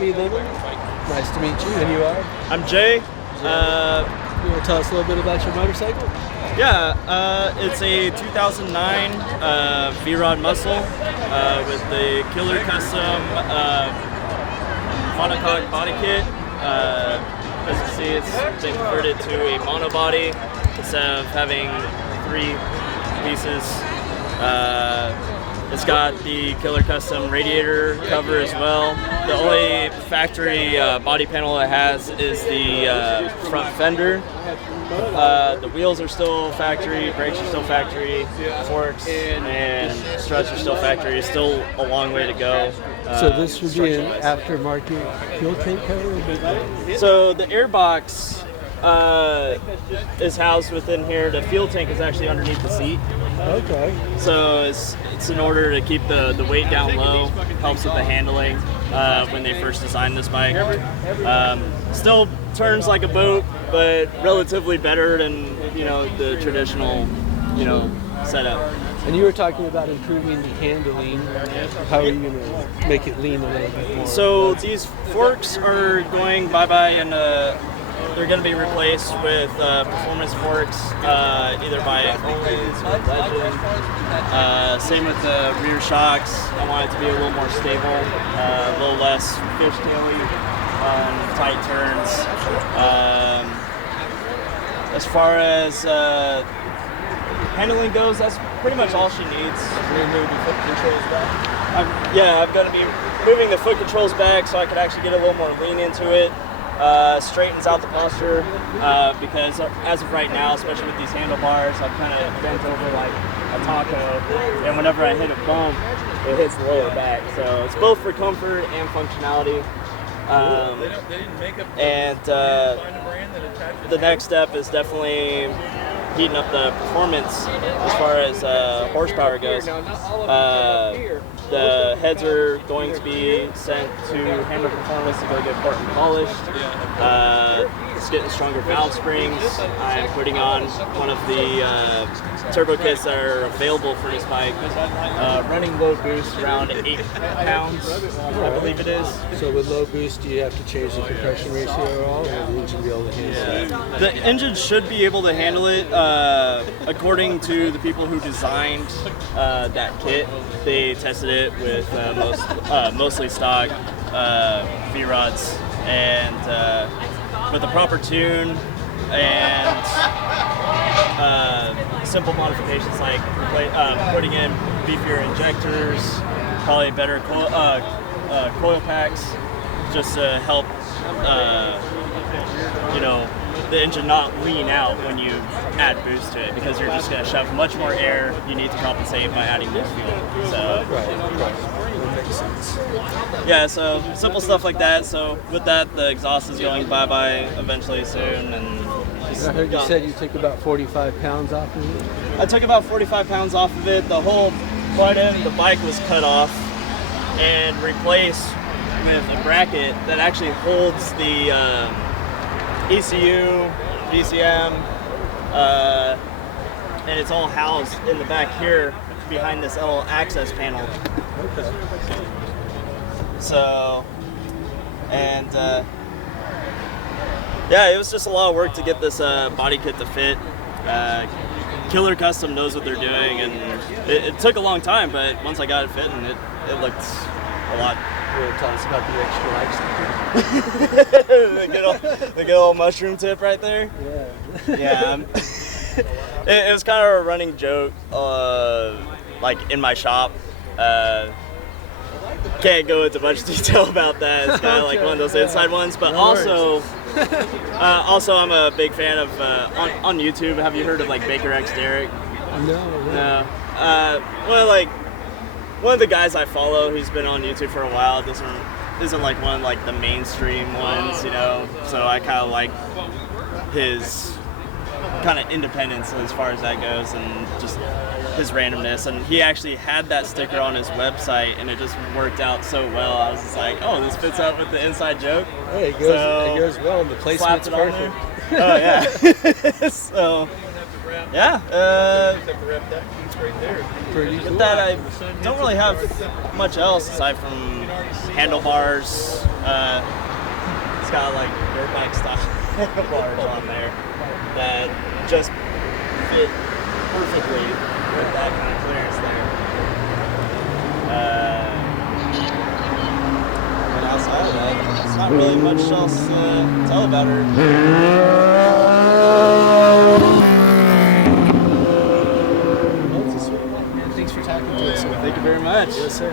Speed Living. Nice to meet you. And you are? I'm Jay. You want to tell us a little bit about your motorcycle? Yeah, it's a 2009 V-Rod Muscle with the Killer Custom monocoque body kit. As you see, they converted it to a monobody instead of having 3 pieces. It's got the Killer Custom radiator cover as well. The only factory body panel it has is the front fender. The wheels are still factory, brakes are still factory, forks and struts are still factory. Still a long way to go. So this would be an aftermarket fuel tank cover? So the airbox is housed within here. The fuel tank is actually underneath the seat. Okay. So it's in order to keep the weight down low, helps with the handling when they first designed this bike. Still turns like a boat, but relatively better than the traditional setup. And you were talking about improving the handling. How are you going to make it lean a little bit more? So these forks are going bye-bye and they're going to be replaced with performance forks, either by Always or Legend. Same with the rear shocks. I want it to be a little more stable, a little less fishtaily on tight turns. As far as handling goes, that's pretty much all she needs. Move the foot controls back? I'm going to be moving the foot controls back so I can actually get a little more lean into it. Straightens out the posture because as of right now, especially with these handlebars, I'm kind of bent over like a taco, and whenever I hit a bump, it hits the lower back. So it's both for comfort and functionality. The next step is definitely heating up the performance as far as horsepower goes. The heads are going to be sent to Hammer Performance to go get part and polished. It's getting stronger valve springs. I'm putting on one of the turbo kits that are available for this bike. Running low boost around 8 pounds, I believe it is. So with low boost, do you have to change the compression ratio at all, or will the engine be able to handle it? The engine should be able to handle it. According to the people who designed that kit, they tested it with mostly stock V-Rods, and with a proper tune and simple modifications like putting in beefier injectors, probably better coil packs, just to help the engine not lean out when you add boost to it, because you're just going to shove much more air. You need to compensate by adding more fuel. So Right. That makes sense. yeah, so simple stuff like that. So with that, the exhaust is going bye-bye eventually soon. And I heard you said you took about 45 pounds off of it. I took about 45 pounds off of it. The whole front end of the bike was cut off and replaced with a bracket that actually holds the ECU, VCM, and it's all housed in the back here behind this little access panel. Okay. So, and yeah, it was just a lot of work to get this body kit to fit. Killer Custom knows what they're doing, and it took a long time, but once I got it fitting, it looked a lot. You want to tell us about the extra life the good old mushroom tip right there. Yeah. Yeah. It was kind of a running joke, like in my shop. Can't go into much detail about that. It's kind of like one of those inside ones. But also I'm a big fan of on YouTube. Have you heard of like Baker X Derek? No. Well, like one of the guys I follow, who's been on YouTube for a while, isn't like one of like the mainstream ones, So I kind of like his kind of independence as far as that goes, and just his randomness. And he actually had that sticker on his website, and it just worked out so well. I was just like, oh, this fits up with the inside joke. Hey, it goes well, and the placement's perfect. Oh yeah. So yeah. With that, I don't really have much else aside from handlebars, It's got like dirt bike style bars on there that just fit perfectly with that kind of clearance there. And outside of that, there's not really much else to tell about her. Well, it's a sweet one, man. Thanks for talking to us. Thank you very much. Yes, sir.